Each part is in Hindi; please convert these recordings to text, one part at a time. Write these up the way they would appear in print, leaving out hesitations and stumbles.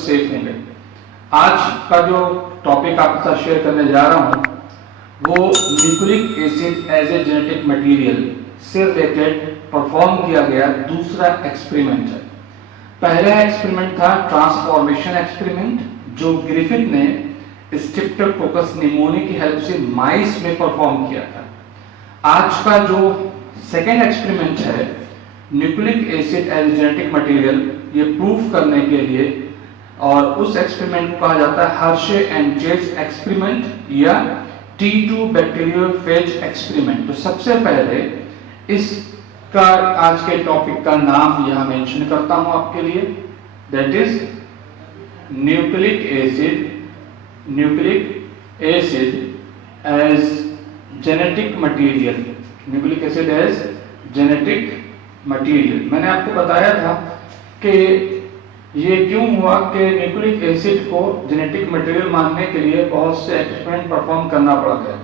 सेफ होंगे। आज का जो टॉपिक आपके साथ शेयर करने जा रहा हूं वो nucleic acid as a genetic material से रिलेटेड परफॉर्म किया गया दूसरा एक्सपेरिमेंट है। पहला एक्सपेरिमेंट था ट्रांसफॉर्मेशन एक्सपेरिमेंट, जो ग्रिफिथ ने स्ट्रेप्टोकोकस निमोनिया की हेल्प से माइस में परफॉर्म किया था। आज का जो सेकेंड एक्सपेरिमेंट है nucleic acid as genetic material, ये प्रूफ करने के लिए, और उस एक्सपेरिमेंट को कहा जाता है हर्शे एंड चेज एक्सपेरिमेंट या T2 बैक्टीरियोफेज एक्सपेरिमेंट। तो सबसे पहले इसका आज के टॉपिक का नाम यहां मेंशन करता हूं आपके लिए, that is nucleic acid as genetic material. Nucleic acid as genetic material. मैंने आपको बताया था कि ये क्यों हुआ कि न्यूक्लिक एसिड को जेनेटिक मटेरियल मानने के लिए बहुत से एक्सपेरिमेंट परफॉर्म करना पड़ा था।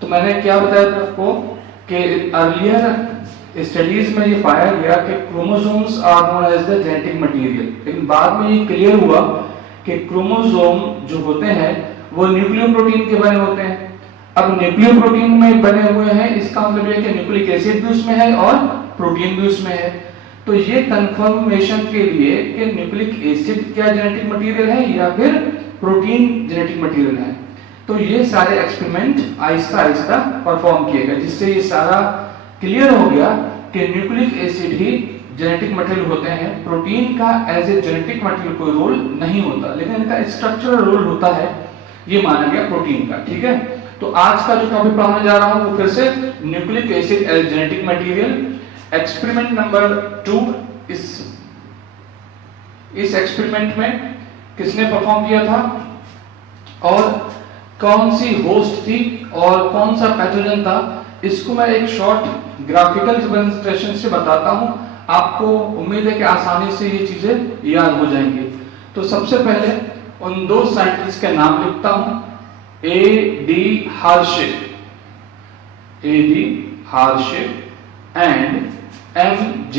तो मैंने क्या बताया था आपको कि अर्लियर स्टडीज में ये पाया गया कि chromosomes are known as the genetic material, लेकिन बाद में ये क्लियर हुआ कि क्रोमोसोम जो होते हैं वो न्यूक्लियोप्रोटीन के बने होते हैं। अब न्यूक्लियोप्रोटीन में बने हुए हैं, इसका मतलब यह कि न्यूक्लिक एसिड भी उसमें है और प्रोटीन भी उसमें है। तो ये कंफर्मेशन के लिए कि न्यूक्लिक एसिड क्या जेनेटिक मटेरियल है या फिर प्रोटीन जेनेटिक मटेरियल है, तो ये सारे एक्सपेरिमेंट आहिस्ता आहिस्ता परफॉर्म किए गए, जिससे ये सारा क्लियर हो गया कि न्यूक्लिक एसिड ही जेनेटिक मटेरियल होते हैं। प्रोटीन का एज ए जेनेटिक मटेरियल कोई रोल नहीं होता, लेकिन इनका स्ट्रक्चरल रोल होता है, ये माना गया प्रोटीन का। ठीक है, तो आज का जो टॉपिक पढ़ाने जा रहा हूं वो फिर से nucleic acid as genetic material. Experiment number 2। इस एक्सपेरिमेंट में किसने परफॉर्म किया था और कौन सी होस्ट थी और कौन सा पैथोजन था, इसको मैं एक शॉर्ट ग्राफिकल डेमोंस्ट्रेशन से बताता हूं। आपको उम्मीद है कि आसानी से ये चीजें याद हो जाएंगी। तो सबसे पहले उन दो साइंटिस्ट के नाम लिखता हूं, A.D. Hershey and M.J.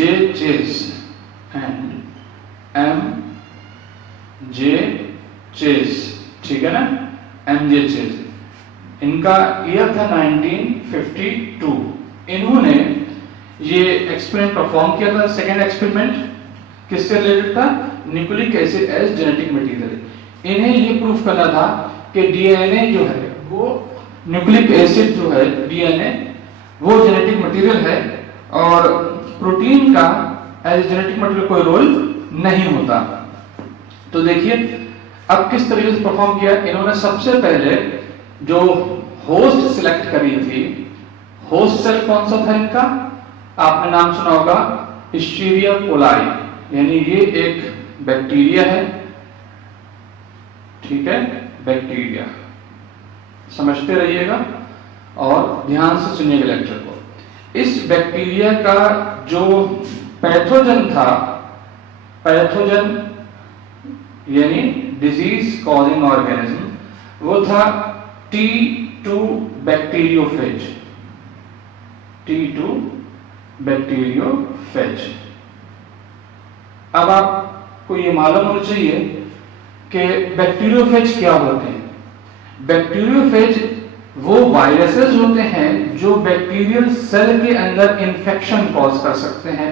Chase. ठीक है ना, M.J. चेज। इनका ईयर था 1952। इन्होंने ये एक्सपेरिमेंट परफॉर्म किया था। सेकेंड एक्सपेरिमेंट किससे रिलेटेड था? Nucleic acid as genetic material. इन्हें ये प्रूफ करना था कि डीएनए जो है वो न्यूक्लिक एसिड जो है डीएनए वो जेनेटिक मटेरियल है और प्रोटीन का एज जेनेटिक मटेरियल कोई रोल नहीं होता। तो देखिए अब किस तरीके से परफॉर्म किया। इन्होंने सबसे पहले जो होस्ट सिलेक्ट करी थी, होस्ट सेल कौन सा था इनका? आपने नाम सुना होगा एस्चेरिचिया कोलाई, यानी ये एक बैक्टीरिया है। ठीक है, बैक्टीरिया समझते रहिएगा और ध्यान से सुनिएगा लेक्चर को। इस बैक्टीरिया का जो पैथोजन था, पैथोजन यानी डिजीज कॉजिंग ऑर्गेनिज्म, वो था T2 बैक्टीरियोफेज। T2 bacteriophage. अब आपको ये मालूम होना चाहिए कि बैक्टीरियोफेज क्या होते हैं। बैक्टीरियोफेज वो वायरसेस होते हैं जो बैक्टीरियल सेल के अंदर इंफेक्शन कॉज कर सकते हैं,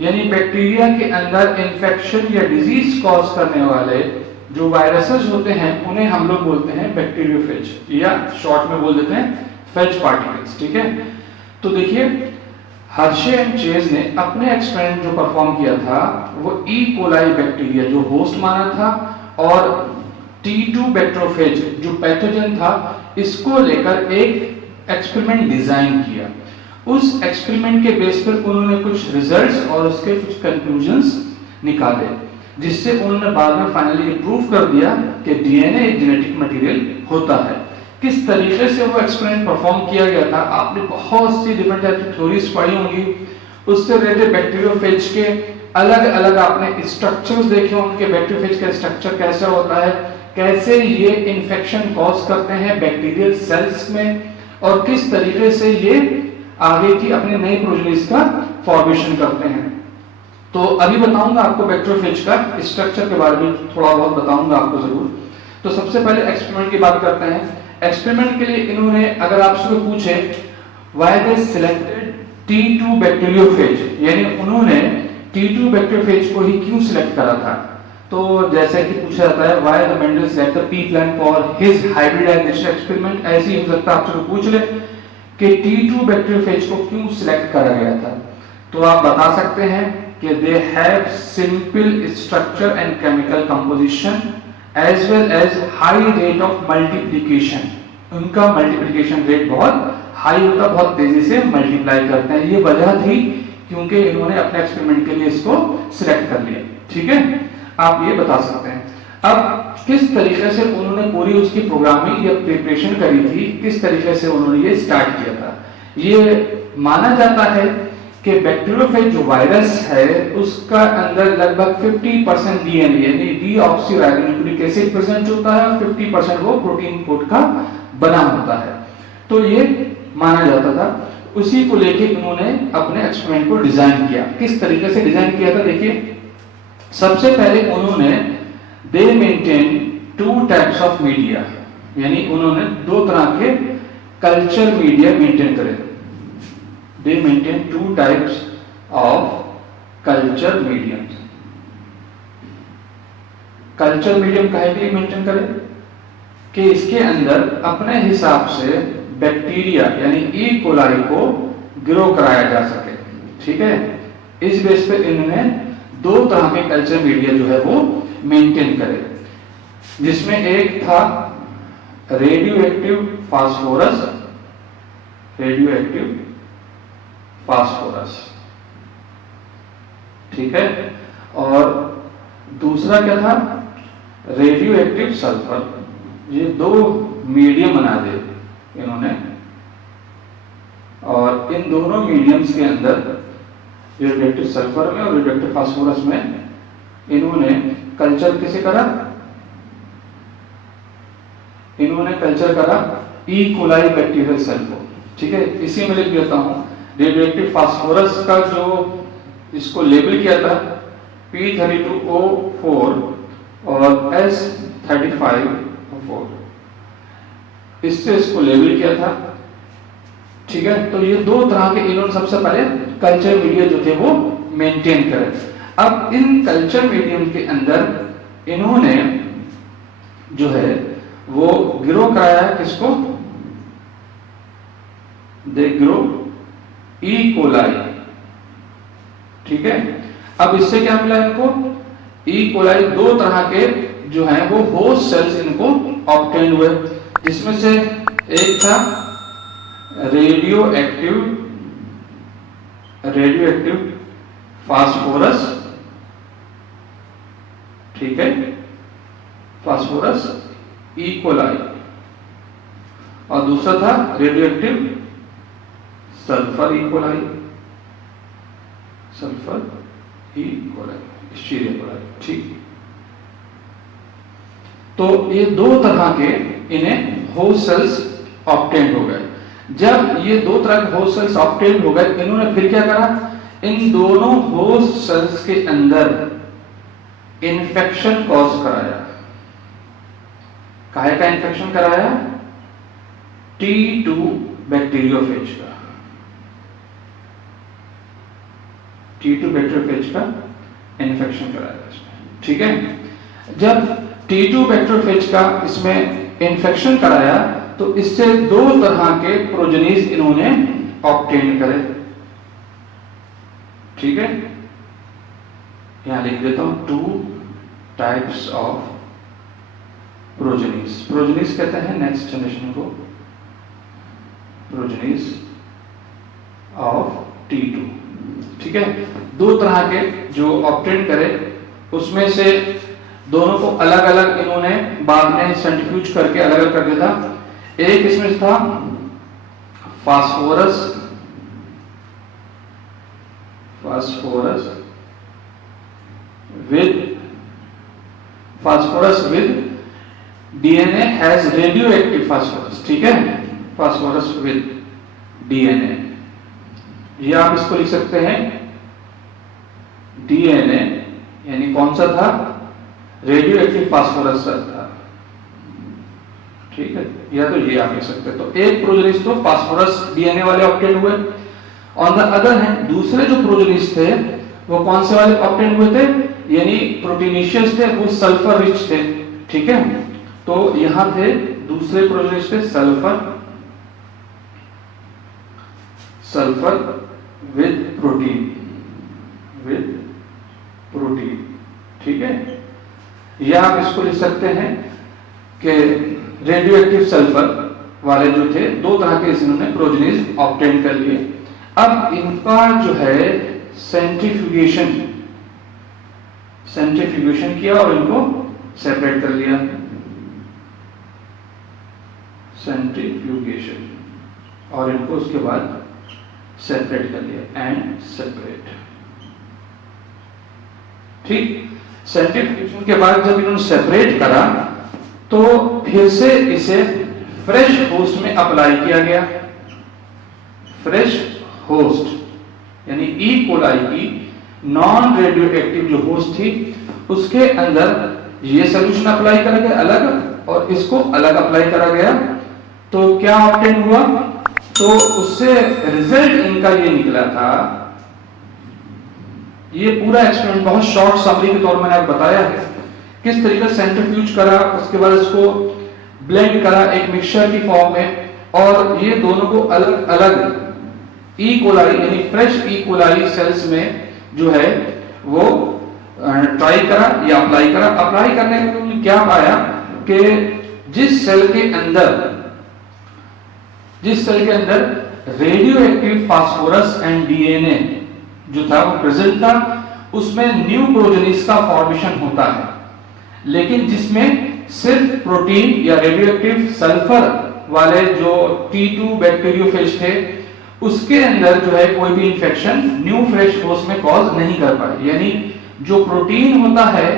यानी बैक्टीरिया के अंदर इंफेक्शन या डिजीज कॉज करने वाले जो वायरसेस होते हैं उन्हें हम लोग बोलते हैं बैक्टीरियोफेज, या शॉर्ट में बोल देते हैं फेज पार्टिकल्स। ठीक है, तो देखिए हर्शे एंड चेज ने अपने एक्सपेरिमेंट जो परफॉर्म किया था वो ई कोलाई बैक्टीरिया जो होस्ट माना था और T2 बैक्टीरियोफेज जो पैथोजन था, इसको लेकर एक एक्सपेरिमेंट डिजाइन किया। उस एक्सपेरिमेंट के बेस पर उन्होंने कुछ रिजल्ट्स और उसके कुछ कंक्लूजन्स निकाले, जिससे उन्होंने बाद में फाइनली ये प्रूव कर दिया कि डीएनए एक जेनेटिक मटेरियल होता है। किस तरीके से वो एक्सपेरिमेंट परफॉर्म किया गया था, आपने बहुत सी डिफरेंट टाइप की थ्योरीज पढ़ी होंगी, उससे रिलेटेड बैक्टीरियोफेज के अलग अलग आपने स्ट्रक्चर्स देखे होंगे, बैक्टीरियोफेज का स्ट्रक्चर कैसा होता है, कैसे ये इन्फेक्शन कॉज करते हैं बैक्टीरियल सेल्स में, और किस तरीके से ये आगे की अपने नई प्रोजेनिस का फॉर्मेशन करते हैं। तो अभी बताऊंगा आपको बैक्टीरियोफेज का स्ट्रक्चर के बारे में थोड़ा बहुत बताऊंगा आपको जरूर। तो सबसे पहले एक्सपेरिमेंट की बात करते हैं। एक्सपेरिमेंट के लिए इन्होंने, अगर आपसे पूछे why they selected T2 bacteriophage, यानी उन्होंने T2 बैक्टीरियोफेज को ही क्यों सिलेक्ट करा था, तो जैसे कि पूछा जाता है why the Mendel select the pea plant for his hybridisation experiment, ऐसे ही हो सकता है आपसे पूछ ले कि T2 बैक्टीरियोफेज को क्यों सिलेक्ट करा गया था। तो आप बता सकते हैं कि they have simple structure and chemical composition as well as high rate of multiplication. उनका मल्टीप्लिकेशन रेट बहुत हाई होता, बहुत तेजी से मल्टीप्लाई करते हैं। ये वजह थी क्योंकि इन्होंने अपने एक्सपेरिमेंट के लिए इसको सिलेक्ट कर लिया। ठीक है, आप ये बता सकते हैं। अब किस तरीके से उन्होंने पूरी उसकी प्रोग्रामिंग या प्रिपरेशन करी थी, किस तरीके से उन्होंने ये स्टार्ट किया था। ये माना जाता है कि बैक्टीरियोफेज जो वायरस है उसका अंदर लगभग 50% डीएनए यानी डीऑक्सीराइबोन्यूक्लिक एसिड प्रेजेंट होता है और 50% वो प्रोटीन कोड का बना होता है। तो ये माना जाता था, उसी को लेके उन्होंने अपने एक्सपेरिमेंट को डिजाइन किया। किस तरीके से डिजाइन किया था, देखिए सबसे पहले उन्होंने दे मेंटेन 2 टाइप्स ऑफ मीडिया, यानी उन्होंने 2 तरह के कल्चर मीडिया मेंटेन करे। दे maintain 2 types of culture medium. Culture medium काहे के लिए मेंटेन करे कि इसके अंदर अपने हिसाब से बैक्टीरिया यानी ई कोलाई को ग्रो कराया जा सके। ठीक है, इस बेस पे इन्होंने 2 तरह के कल्चर मीडिया जो है वो मेंटेन करे, जिसमें एक था radio active phosphorus, radio phosphorus. ठीक है, और दूसरा क्या था, रेडियो एक्टिव सल्फर। ये 2 मीडियम बना दे इन्होंने, और इन दोनों मीडियम्स के अंदर रेडियोएक्टिव सल्फर में और रेडियोएक्टिव फास्फोरस में इन्होंने कल्चर किसे करा, इन्होंने कल्चर करा ई कोलाई बैक्टीरियल सेल को। ठीक है, इसी में लिख देता हूं, रेडियोएक्टिव फास्फोरस का जो इसको लेबल किया था P32O4 और S35O4, इससे इसको लेबल किया था। ठीक है, तो ये 2 तरह के इन्होंने सबसे पहले कल्चर मीडिया जो थे वो मेंटेन करे। अब इन कल्चर मीडियम के अंदर इन्होंने जो है वो ग्रो कराया किसको, दे ग्रो ई कोलाई। ठीक है, अब इससे क्या मिला इनको, ई कोलाई 2 तरह के जो हैं वो होस्ट सेल्स इनको ऑब्टेन हुए, जिसमें से एक था रेडियो एक्टिव फास्फोरस। ठीक है, फास्फोरस ई कोलाई, और दूसरा था radio active sulphur E coli, sulphur E coli, stereo coli. ठीक, तो ये 2 तरह के इन्हें होस्ट सेल्स ऑब्टेन हो गए। जब ये 2 तरह के होस्ट सेल्स ऑब्टेन हो गए, इन्होंने फिर क्या करा, इन दोनों होस्ट सेल्स के अंदर इन्फेक्शन कॉज कराया। काहे का इन्फेक्शन कराया, T2 बैक्टीरियोफेज का, T2 बैक्टीरियोफेज का इन्फेक्शन कराया इसमें। ठीक है, जब T2 बैक्टीरियोफेज का इसमें इन्फेक्शन कराया तो इससे 2 तरह के प्रोजेनीज इन्होंने ऑब्टेन करे। ठीक है, यहां लिख देता हूं 2 टाइप्स ऑफ प्रोजेनीज। प्रोजेनीज कहते हैं नेक्स्ट जनरेशन को, प्रोजेनीज ऑफ T2। ठीक है, 2 तरह के जो ऑब्टेन करे, उसमें से दोनों को अलग अलग इन्होंने बाद में सेंट्रीफ्यूज करके अलग अलग कर दिया था। एक इसमें था phosphorus with DNA has radio active phosphorus. ठीक है, फास्फोरस विद डीएनए, ये आप इसको लिख सकते हैं डीएनए, यानी कौन सा था, रेडियो एक्टिव फास्फोरस था, ठीक है, या तो ये आप लिख सकते हैं। तो एक प्रोजेनिस तो फास्फोरस डीएनए वाले ऑब्टेन हुए। ऑन द अदर हैंड दूसरे जो प्रोजेनिस थे वो कौन से वाले ऑब्टेन हुए थे, यानी प्रोटीनेशियस थे, वो सल्फर रिच थे, ठीक है। तो यहां थे दूसरे प्रोजेनिस थे सल्फर विद प्रोटीन, ठीक है। या आप इसको लिख सकते हैं कि रेडियो एक्टिव सल्फर वाले जो थे, दो तरह के इन्होंने प्रोजेनिस ऑब्टेन कर लिए। अब इनका जो है सेंट्रीफ्यूगेशन किया और इनको सेपरेट कर लिया, सेंट्रीफ्यूगेशन, और इनको उसके बाद सेपरेट कर लिया, एंड सेपरेट, ठीक। सेंट्रीफ्यूगेशन के बाद जब इन्होंने सेपरेट करा तो फिर से इसे फ्रेश होस्ट में अप्लाई किया गया। फ्रेश होस्ट यानी ई कोलाई की नॉन रेडियो एक्टिव जो होस्ट थी उसके अंदर ये सोल्यूशन अप्लाई करा गया अलग, और इसको अलग अप्लाई करा गया। तो क्या ऑब्टेन हुआ, तो उससे रिजल्ट इनका ये निकला था। ये पूरा एक्सपेरिमेंट बहुत शॉर्ट समरी के तौर में मैंने आपको बताया है किस तरीके से सेंट्रीफ्यूज करा, उसके बाद इसको ब्लेंड करा एक मिक्सचर की फॉर्म में, और ये दोनों को अलग अलग ई कोलाई यानी फ्रेश ई कोलाई सेल्स में जो है वो ट्राई करा या अप्लाई करा। अप्लाई करने के लिए क्या पाया कि जिस सेल के अंदर radio active phosphorus and DNA जो था वो प्रेजेंट था, उसमें न्यू प्रोजेनिस का फॉर्मेशन होता है, लेकिन जिसमें सिर्फ प्रोटीन या रेडियो एक्टिव सल्फर वाले जो T2 बैक्टीरियोफेज थे उसके अंदर जो है कोई भी इंफेक्शन न्यू फ्रेश होस्ट में कॉज नहीं कर पाए। यानी जो प्रोटीन होता है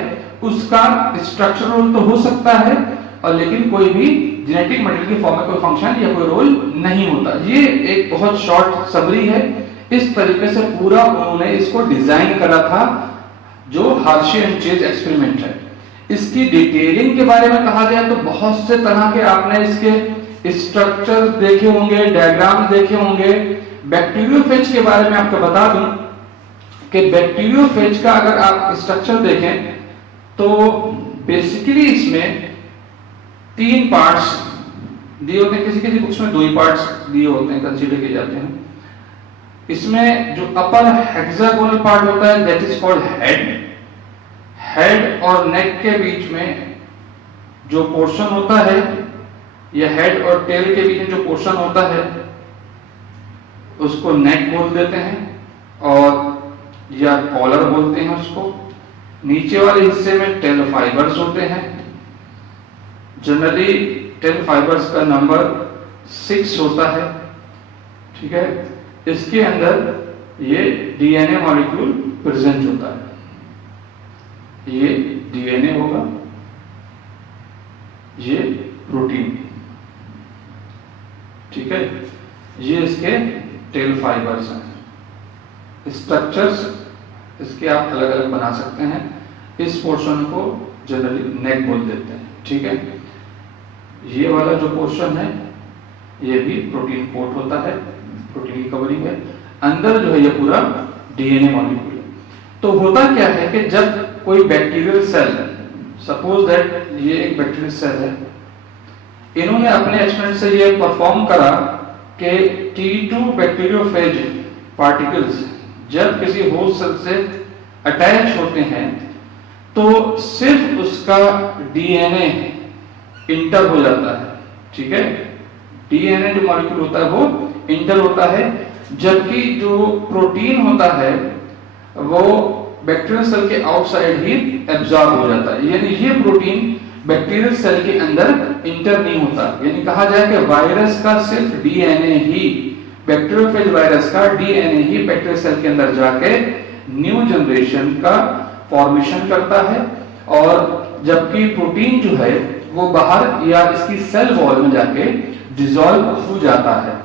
उसका स्ट्रक्चरल तो हो सकता है, और लेकिन कोई भी जेनेटिक मटेरियल के फॉर्म में कोई फंक्शन या कोई रोल नहीं होता। ये एक बहुत शॉर्ट समरी है। इस तरीके से पूरा उन्होंने इसको डिजाइन करा था जो हार्शे एंड चेज एक्सपेरिमेंट है। इसकी डिटेलिंग के बारे में कहा जाए तो बहुत से तरह के आपने इसके स्ट्रक्चर देखे होंगे, डायग्राम देखे होंगे। बैक्टीरियोफेज के बारे में आपको बता दूं कि बैक्टीरियोफेज का अगर आप स्ट्रक्चर देखें तो बेसिकली इसमें 3 पार्ट्स दिए होते हैं, किसी किसी बुक्स में 2 ही पार्ट्स दिए होते हैं, कंसीडर किए जाते हैं। इसमें जो अपर हेक्सागोनल पार्ट होता है दैट इज कॉल्ड हेड और नेक के बीच में जो पोर्शन होता है, या हेड और टेल के बीच में जो पोर्शन होता है उसको नेक बोल देते हैं, और या कॉलर बोलते हैं उसको। नीचे वाले हिस्से में टेल फाइबर्स होते हैं। जनरली टेल फाइबर्स का नंबर 6 होता है, ठीक है। इसके अंदर ये डीएनए मॉलिक्यूल प्रेजेंट होता है। ये डीएनए होगा, ये प्रोटीन, ठीक है। ये इसके टेल फाइबर्स हैं। स्ट्रक्चर्स इसके आप अलग अलग बना सकते हैं। इस पोर्शन को जनरली नेक बोल देते हैं, ठीक है। ये वाला जो पोर्शन है ये भी प्रोटीन कोट होता है, प्रोटीन की कवरिंग है। अंदर जो है ये पूरा डीएनए मॉलिक्यूल है। तो होता क्या है कि जब कोई बैक्टीरियल सेल, सपोज दैट ये एक बैक्टीरियल सेल है, इन्होंने अपने एक्सपेरिमेंट से ये परफॉर्म करा कि T2 बैक्टीरियोफेज पार्टिकल्स जब किसी होस्ट सेल से अटैच होते हैं तो सिर्फ उसका डीएनए इंटर हो जाता है, ठीक है। डीएनए जो मॉलिक्यूल होता है वो इंटर होता है, जबकि जो प्रोटीन होता है वो बैक्टीरियल सेल के आउटसाइड ही एब्जॉर्ब हो जाता है। यानी ये प्रोटीन बैक्टीरियल सेल के अंदर इंटर नहीं होता। यानी कहा जाए कि वायरस का सिर्फ डीएनए ही, बैक्टीरियोफेज वायरस का डीएनए ही बैक्टीरियल सेल के अंदर जाके न्यू जनरेशन का फॉर्मेशन करता है, और जबकि प्रोटीन जो है वो बाहर या इसकी सेल वॉल में जाके डिसॉल्व हो जाता है।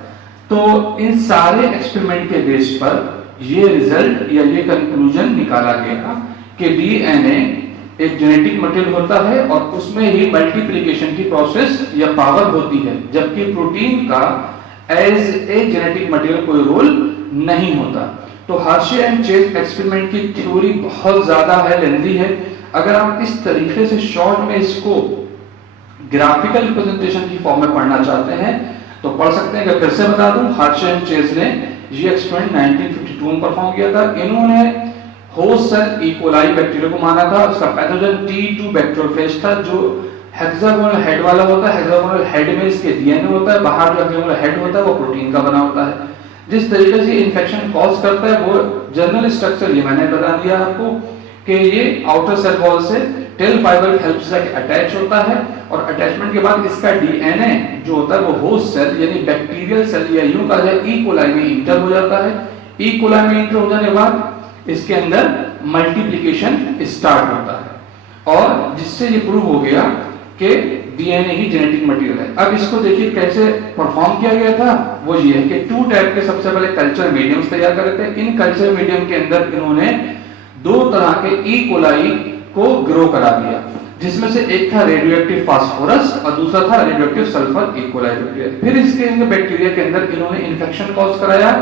तो इन सारे एक्सपेरिमेंट के बेस पर ये रिजल्ट या ये कंक्लूजन निकाला गया कि डीएनए एक जेनेटिक मटेरियल होता है और उसमें ही मल्टीप्लिकेशन की प्रोसेस या पावर होती है, जबकि प्रोटीन का एज ए जेनेटिक मटेरियल कोई रोल नहीं होता। तो हर्शे एंड चेज एक्सपेरिमेंट की थ्योरी बहुत ज्यादा है, लेंथी है। अगर आप इस तरीके से शॉर्ट में इसको ग्राफिकल रिप्रेजेंटेशन की फॉर्म में पढ़ना चाहते हैं तो पढ़ सकते हैं। फिर से बता दूं, हर्शे एंड चेज ने ये एक्सपेरिमेंट 1952 में परफॉर्म किया था। इन्होंने होस्ट सेल इकोलाई बैक्टीरिया को माना था। उसका पैथोजन T2 बैक्टीरियोफेज था, जो हेक्सागोनल हेड वाला होता है। हेक्सागोनल हेड में इसके डीएनए होता है, बाहर जो हेक्सागोनल हेड होता है वो प्रोटीन का बना होता है। जिस तरीके से इन्फेक्शन कॉज करता है वो जनरल स्ट्रक्चर ये मैंने बता दिया आपको कि ये आउटर सेल वॉल से टेल फाइबर हेल्प से अटैच होता है और अटैचमेंट के बाद इसका डीएनए जो होता है वो होस्ट सेल यानी बैक्टीरियल सेल या यूं कहा जाए ई कोलाई में इंटर हो जाता है। ई कोलाई में इंटर हो जाने के बाद इसके अंदर मल्टीप्लिकेशन स्टार्ट होता है और जिससे ये प्रूव हो गया कि डीएनए ही जेनेटिक मटेरियल है। अब इसको देखिए कैसे परफॉर्म किया गया था। वो ये है कि 2 टाइप के सबसे पहले कल्चर मीडियम्स तैयार करे थे। इन कल्चर मीडियम के अंदर इन्होंने 2 तरह के ई कोलाई को ग्रो करा दिया, जिसमें से एक था रेडियोएक्टिव फास्फोरस और दूसरा था radioactive sulphur E coli bacteria. फिर इसके बैक्टीरिया के अंदर इन्होंने इन्फेक्शन कॉज कराया।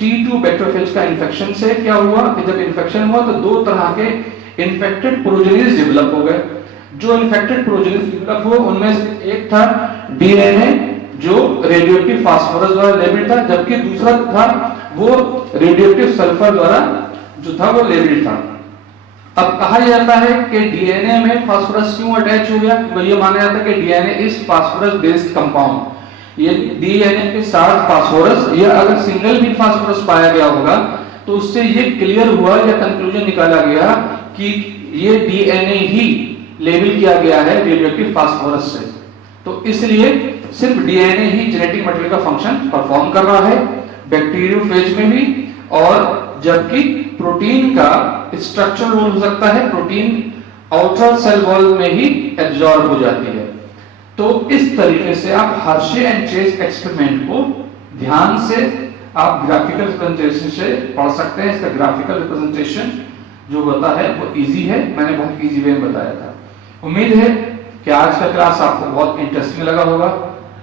T2 बैक्टीरियोफेज का इन्फेक्शन से क्या हुआ कि जब इन्फेक्शन हुआ तो 2 तरह के इन्फेक्टेड प्रोजेनीज डेवलप हो गए। जो इन्फेक्टेड प्रोजेनीज डेवलप हुए उनमें से एक था डीएनए जो रेडियोएक्टिव फास्फोरस द्वारा लेबल्ड था, जबकि दूसरा था वो रेडियोएक्टिव सल्फर द्वारा जो था वो लेबल्ड था। अब कहा जाता है कि डीएनए में फास्फोरस क्यों अटैच हो गया, तो ये माना जाता है कि DNA is phosphorus based compound. ये डीएनए के साथ फास्फोरस या अगर सिंगल भी फास्फोरस पाया गया होगा तो उससे ये क्लियर हुआ या कंक्लूजन निकाला गया कि ये डीएनए ही लेबल किया गया है रेडियोएक्टिव फास्फोरस से। तो इसलिए सिर्फ डीएनए ही जेनेटिक मटेरियल का फंक्शन परफॉर्म कर रहा है बैक्टीरियोफेज में भी, और जबकि प्रोटीन का स्ट्रक्चरल रोल हो सकता है, प्रोटीन आउटर सेल वॉल में ही एब्जॉर्ब हो जाती है। तो इस तरीके से आप हर्शे एंड चेज एक्सपेरिमेंट को ध्यान से आप ग्राफिकल रिप्रेजेंटेशन से पढ़ सकते हैं। इसका ग्राफिकल रिप्रेजेंटेशन जो होता है वो इजी है, मैंने बहुत इजी वे में बताया था। उम्मीद है कि आज का क्लास आपको बहुत इंटरेस्टिंग लगा होगा।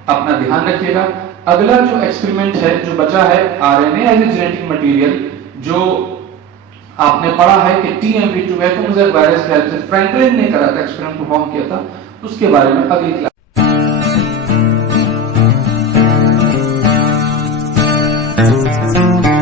अपना ध्यान रखिएगा। अगला जो एक्सपेरिमेंट है जो बचा है RNA as a genetic material, जो आपने पढ़ा है कि TMV2 वैक्यूम वायरस के हेल्प से फ्रैंकलिन ने करा था, एक्सपेरिमेंट परफॉर्म किया था, उसके बारे में अगली क्लास Thank you.